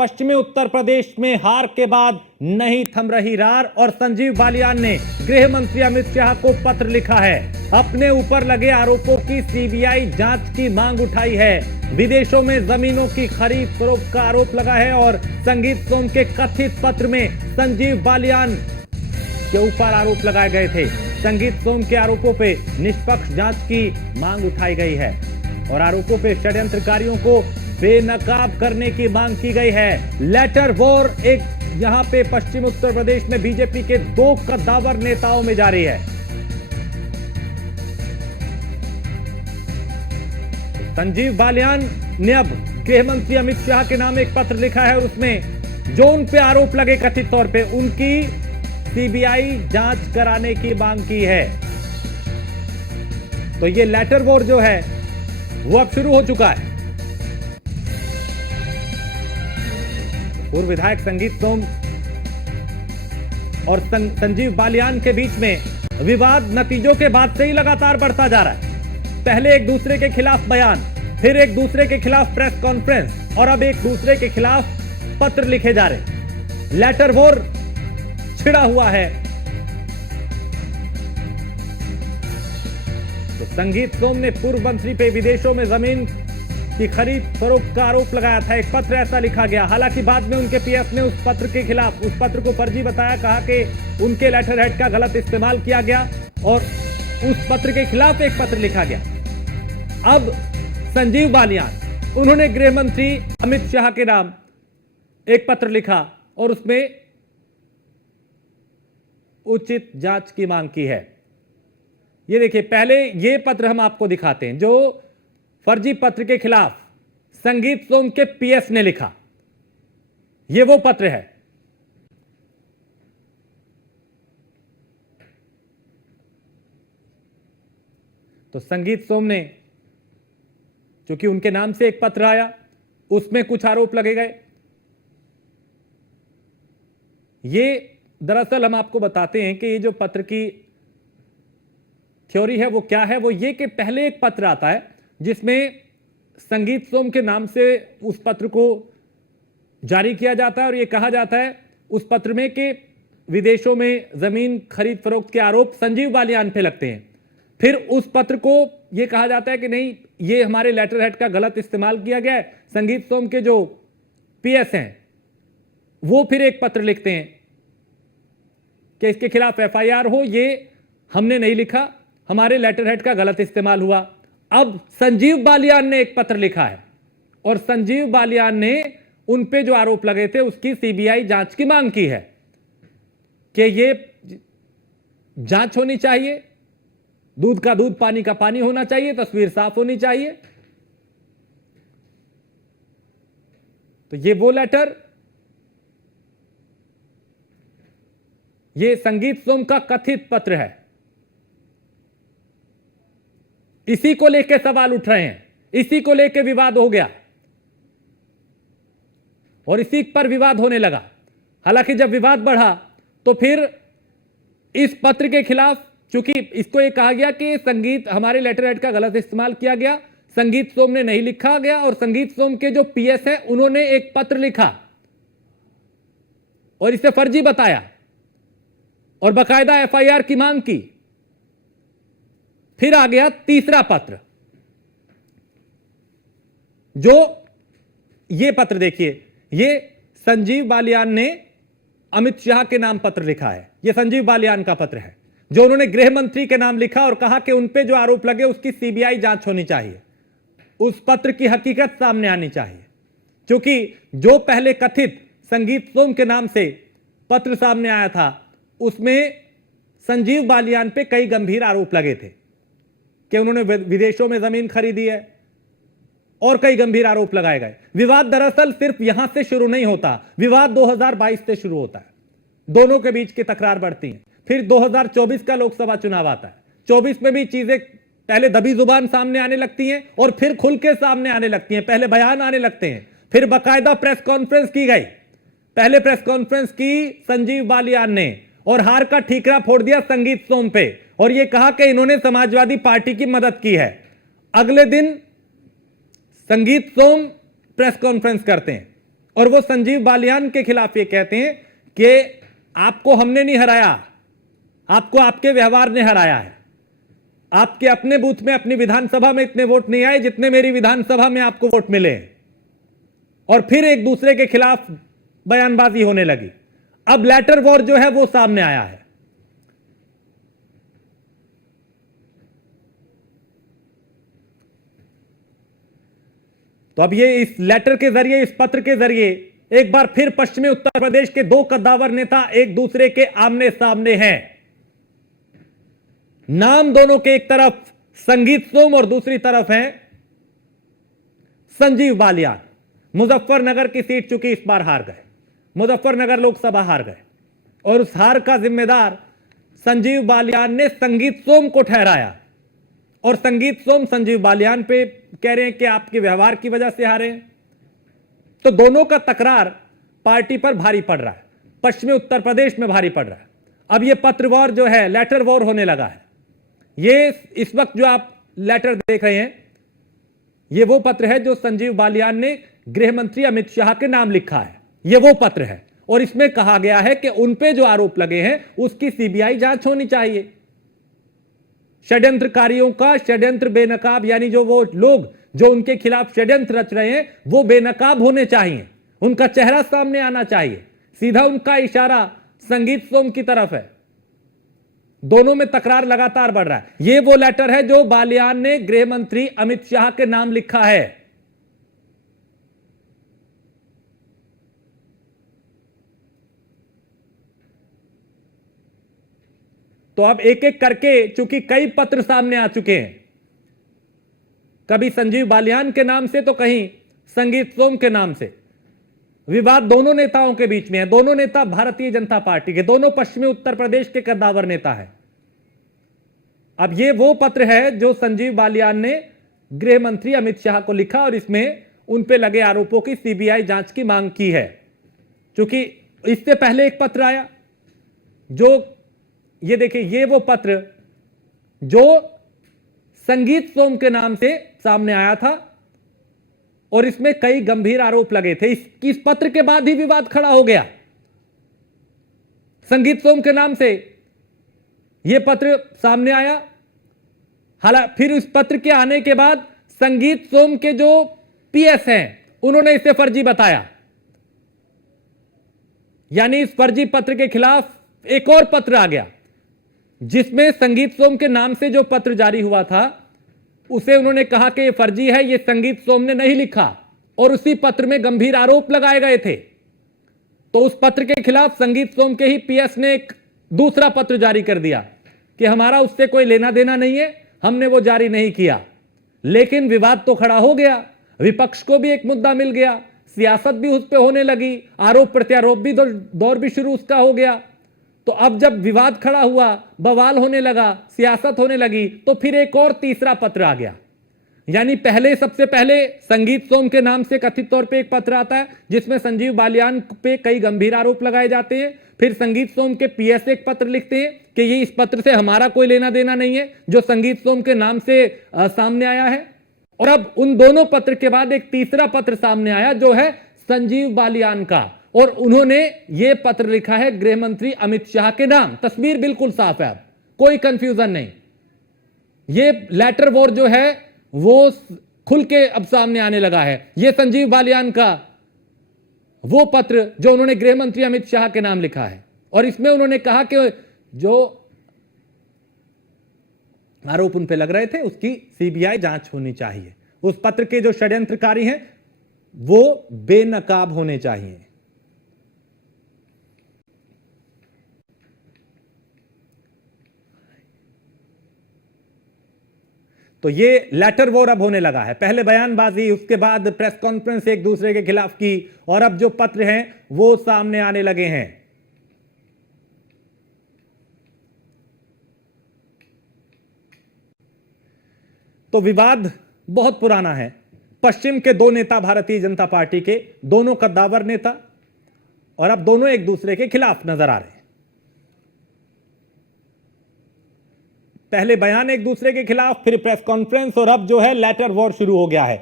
पश्चिमी उत्तर प्रदेश में हार के बाद नहीं थम रही रार और संजीव बालियान ने गृह मंत्री अमित शाह को पत्र लिखा है। अपने ऊपर लगे आरोपों की सीबीआई जांच की मांग उठाई है। विदेशों में जमीनों की खरीद फरोख्त का आरोप लगा है और संगीत सोम के कथित पत्र में संजीव बालियान के ऊपर आरोप लगाए गए थे। संगीत सोम के आरोपों पे निष्पक्ष जांच की मांग उठाई गई है और आरोपों पे षड्यंत्रकारियों को बेनकाब करने की मांग की गई है। लेटर वॉर एक यहां पे पश्चिम उत्तर प्रदेश में बीजेपी के 2 कद्दावर नेताओं में जारी है। संजीव बालियान ने अब गृह मंत्री अमित शाह के नाम एक पत्र लिखा है और उसमें जो उन पे आरोप लगे कथित तौर पे उनकी सीबीआई जांच कराने की मांग की है। तो ये लेटर वॉर जो है वो अब शुरू हो चुका है। पूर्व विधायक संगीत सोम और संजीव बालियान के बीच में विवाद नतीजों के बाद से ही लगातार बढ़ता जा रहा है। पहले एक दूसरे के खिलाफ बयान, फिर एक दूसरे के खिलाफ प्रेस कॉन्फ्रेंस और अब एक दूसरे के खिलाफ पत्र लिखे जा रहे। लेटर वॉर छिड़ा हुआ है। तो संगीत सोम ने पूर्व मंत्री पे विदेशों में जमीन की खरीद फरोख्त का आरोप लगाया था। एक पत्र ऐसा लिखा गया। हालांकि बाद में उनके पीएफ ने उस पत्र के खिलाफ उस पत्र को फर्जी बताया, कहा कि उनके लेटर हेड का गलत इस्तेमाल किया गया और उस पत्र के खिलाफ एक पत्र लिखा गया। अब संजीव बालियान उन्होंने गृह मंत्री अमित शाह के नाम एक पत्र लिखा और उसमें उचित जांच की मांग की है। ये देखिए, पहले ये पत्र हम आपको दिखाते हैं जो फर्जी पत्र के खिलाफ संगीत सोम के पीएस ने लिखा। ये वो पत्र है। तो संगीत सोम ने, क्योंकि उनके नाम से एक पत्र आया, उसमें कुछ आरोप लगे गए। ये दरअसल हम आपको बताते हैं कि ये जो पत्र की थ्योरी है वो क्या है। वो ये कि पहले एक पत्र आता है जिसमें संगीत सोम के नाम से उस पत्र को जारी किया जाता है और ये कहा जाता है उस पत्र में कि विदेशों में जमीन खरीद फरोख्त के आरोप संजीव बालियान पे लगते हैं। फिर उस पत्र को ये कहा जाता है कि नहीं, ये हमारे लेटर हेड का गलत इस्तेमाल किया गया है। संगीत सोम के जो पीएस हैं वो फिर एक पत्र लिखते हैं कि इसके खिलाफ एफआईआर हो, ये हमने नहीं लिखा, हमारे लेटर हेड का गलत इस्तेमाल हुआ। अब संजीव बालियान ने एक पत्र लिखा है और संजीव बालियान ने उन पे जो आरोप लगे थे उसकी सीबीआई जांच की मांग की है कि ये जांच होनी चाहिए, दूध का दूध पानी का पानी होना चाहिए, तस्वीर साफ होनी चाहिए। तो ये वो लेटर, ये संगीत सोम का कथित पत्र है। इसी को लेकर सवाल उठ रहे हैं, इसी को लेकर विवाद हो गया और इसी पर विवाद होने लगा। हालांकि जब विवाद बढ़ा तो फिर इस पत्र के खिलाफ, चूंकि इसको यह कहा गया कि संगीत हमारे लेटर हेड का गलत इस्तेमाल किया गया, संगीत सोम ने नहीं लिखा गया और संगीत सोम के जो पीएस है उन्होंने एक पत्र लिखा और इसे फर्जी बताया और बाकायदा एफआईआर की मांग की। फिर आ गया तीसरा पत्र, जो ये पत्र देखिए, ये संजीव बालियान ने अमित शाह के नाम पत्र लिखा है। ये संजीव बालियान का पत्र है जो उन्होंने गृह मंत्री के नाम लिखा और कहा कि उन पे जो आरोप लगे उसकी सीबीआई जांच होनी चाहिए, उस पत्र की हकीकत सामने आनी चाहिए। क्योंकि जो पहले कथित संगीत सोम के नाम से पत्र सामने आया था उसमें संजीव बालियान पे कई गंभीर आरोप लगे थे कि उन्होंने विदेशों में जमीन खरीदी है और कई गंभीर आरोप लगाए गए। विवाद दरअसल सिर्फ यहां से शुरू नहीं होता, विवाद 2022 से शुरू होता है। दोनों के बीच की तकरार बढ़ती है। फिर 2024 का लोकसभा चुनाव आता है। 24 में भी चीजें पहले दबी जुबान सामने आने लगती हैं और फिर खुल के सामने आने लगती हैं। पहले बयान आने लगते हैं, फिर बाकायदा प्रेस कॉन्फ्रेंस की गई। पहले प्रेस कॉन्फ्रेंस की संजीव बालियान ने और हार का ठीकरा फोड़ दिया संगीत सोम पे और यह कहा कि इन्होंने समाजवादी पार्टी की मदद की है। अगले दिन संगीत सोम प्रेस कॉन्फ्रेंस करते हैं और वो संजीव बालियान के खिलाफ ये कहते हैं कि आपको हमने नहीं हराया, आपको आपके व्यवहार ने हराया है। आपके अपने बूथ में, अपनी विधानसभा में इतने वोट नहीं आए जितने मेरी विधानसभा में आपको वोट मिले। और फिर एक दूसरे के खिलाफ बयानबाजी होने लगी। अब लेटर वॉर जो है वो सामने आया है। तो अब ये इस लेटर के जरिए, इस पत्र के जरिए एक बार फिर पश्चिमी उत्तर प्रदेश के दो कद्दावर नेता एक दूसरे के आमने सामने हैं। नाम दोनों के एक तरफ संगीत सोम और दूसरी तरफ है संजीव बालियान। मुजफ्फरनगर की सीट चूंकि इस बार हार गए, मुजफ्फरनगर लोकसभा हार गए, और उस हार का जिम्मेदार संजीव बालियान ने संगीत सोम को ठहराया। और संगीत सोम संजीव बालियान पे कह रहे हैं कि आपके व्यवहार की वजह से हारे हैं। तो दोनों का तकरार पार्टी पर भारी पड़ रहा है, पश्चिमी उत्तर प्रदेश में भारी पड़ रहा है। अब यह पत्र वॉर जो है, लेटर वॉर होने लगा है। ये इस वक्त जो आप लेटर देख रहे हैं, यह वो पत्र है जो संजीव बालियान ने गृह मंत्री अमित शाह के नाम लिखा है। यह वो पत्र है और इसमें कहा गया है कि उन पे जो आरोप लगे हैं उसकी सीबीआई जांच होनी चाहिए। षड्यंत्रकारियों का षड्यंत्र बेनकाब, यानी जो वो लोग जो उनके खिलाफ षड्यंत्र रच रहे हैं वो बेनकाब होने चाहिए, उनका चेहरा सामने आना चाहिए। सीधा उनका इशारा संगीत सोम की तरफ है। दोनों में तकरार लगातार बढ़ रहा है। यह वो लेटर है जो बालियान ने गृह मंत्री अमित शाह के नाम लिखा है। तो अब एक एक करके, चूंकि कई पत्र सामने आ चुके हैं, कभी संजीव बालियान के नाम से तो कहीं संगीत सोम के नाम से, विवाद दोनों नेताओं के बीच में है। दोनों नेता भारतीय जनता पार्टी के, दोनों पश्चिमी उत्तर प्रदेश के कद्दावर नेता है। अब ये वो पत्र है जो संजीव बालियान ने गृह मंत्री अमित शाह को लिखा और इसमें उन पे लगे आरोपों की सीबीआई जांच की मांग की है। क्योंकि इससे पहले एक पत्र आया जो, ये देखिए, ये वो पत्र जो संगीत सोम के नाम से सामने आया था और इसमें कई गंभीर आरोप लगे थे। इस पत्र के बाद ही विवाद खड़ा हो गया। संगीत सोम के नाम से यह पत्र सामने आया। हालांकि फिर इस पत्र के आने के बाद संगीत सोम के जो पीएस हैं उन्होंने इसे फर्जी बताया। यानी इस फर्जी पत्र के खिलाफ एक और पत्र आ गया जिसमें संगीत सोम के नाम से जो पत्र जारी हुआ था उसे उन्होंने कहा कि यह फर्जी है, यह संगीत सोम ने नहीं लिखा, और उसी पत्र में गंभीर आरोप लगाए गए थे। तो उस पत्र के खिलाफ संगीत सोम के ही पीएस ने एक दूसरा पत्र जारी कर दिया कि हमारा उससे कोई लेना देना नहीं है, हमने वो जारी नहीं किया। लेकिन विवाद तो खड़ा हो गया, विपक्ष को भी एक मुद्दा मिल गया, सियासत भी उस पर होने लगी, आरोप प्रत्यारोप भी दौर भी शुरू उसका हो गया। तो अब जब विवाद खड़ा हुआ, बवाल होने लगा, सियासत होने लगी, तो फिर एक और तीसरा पत्र आ गया। यानी पहले, सबसे पहले संगीत सोम के नाम से कथित तौर पे एक पत्र आता है जिसमें संजीव बालियान पे कई गंभीर आरोप लगाए जाते हैं। फिर संगीत सोम के पीएस एक पत्र लिखते हैं कि ये इस पत्र से हमारा कोई लेना देना नहीं है, जो संगीत सोम के नाम से सामने आया है। और अब उन दोनों पत्र के बाद एक तीसरा पत्र सामने आया जो है संजीव बालियान का, और उन्होंने ये पत्र लिखा है गृह मंत्री अमित शाह के नाम। तस्वीर बिल्कुल साफ है, अब कोई कंफ्यूजन नहीं। ये लेटर वॉर जो है वो खुल के अब सामने आने लगा है। ये संजीव बालियान का वो पत्र जो उन्होंने गृह मंत्री अमित शाह के नाम लिखा है, और इसमें उन्होंने कहा कि जो आरोप उन पे लग रहे थे उसकी सीबीआई जांच होनी चाहिए। उस पत्र के जो षड्यंत्रकारी हैं वो बेनकाब होने चाहिए। तो ये लेटर वॉर अब होने लगा है। पहले बयानबाजी, उसके बाद प्रेस कॉन्फ्रेंस एक दूसरे के खिलाफ की, और अब जो पत्र हैं वो सामने आने लगे हैं। तो विवाद बहुत पुराना है। पश्चिम के दो नेता भारतीय जनता पार्टी के, दोनों कद्दावर नेता, और अब दोनों एक दूसरे के खिलाफ नजर आ रहे हैं। पहले बयान एक दूसरे के खिलाफ, फिर प्रेस कॉन्फ्रेंस, और अब जो है लेटर वॉर शुरू हो गया है।